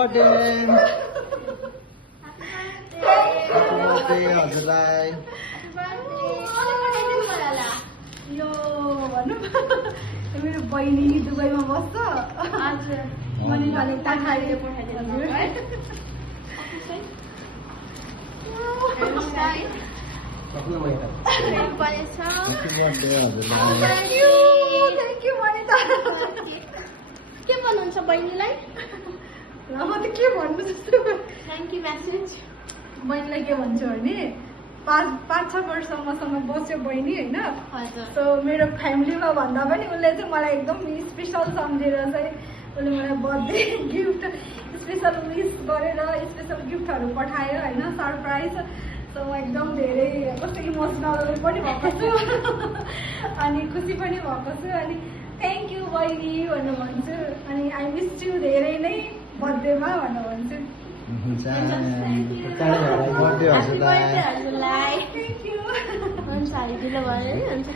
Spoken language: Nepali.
बर्थडे हजुरलाई। यो भन्नु मेरो बहिनी दुबईमा बस्छ। मैले के भन्नुहुन्छ बहिनीलाई? ल म त के भन्नु जस्तो थ्याङ्क यू मेसेज। बहिनीलाई के भन्छु भने 5-6 वर्ष मसँग बस्यो बहिनी होइन। सो मेरो फ्यामिलीमा भन्दा पनि उसले चाहिँ मलाई एकदम स्पेसल सम्झेर चाहिँ उसले मलाई बर्थडे गिफ्ट स्पेसल विस गरेर स्पेसल गिफ्टहरू पठायो होइन, सरप्राइज। सो म एकदम धेरै कस्तो इमोसनल पनि भएको छु अनि खुसी पनि भएको छु। अनि थ्याङ्क यू बहिनी भनेर भन्छु। अनि आई मिस यु धेरै नै बर्थडेमा भनेर भन्छु। बर्थडे हजुरलाई। हुन्छ ढिलो भयो। हुन्छ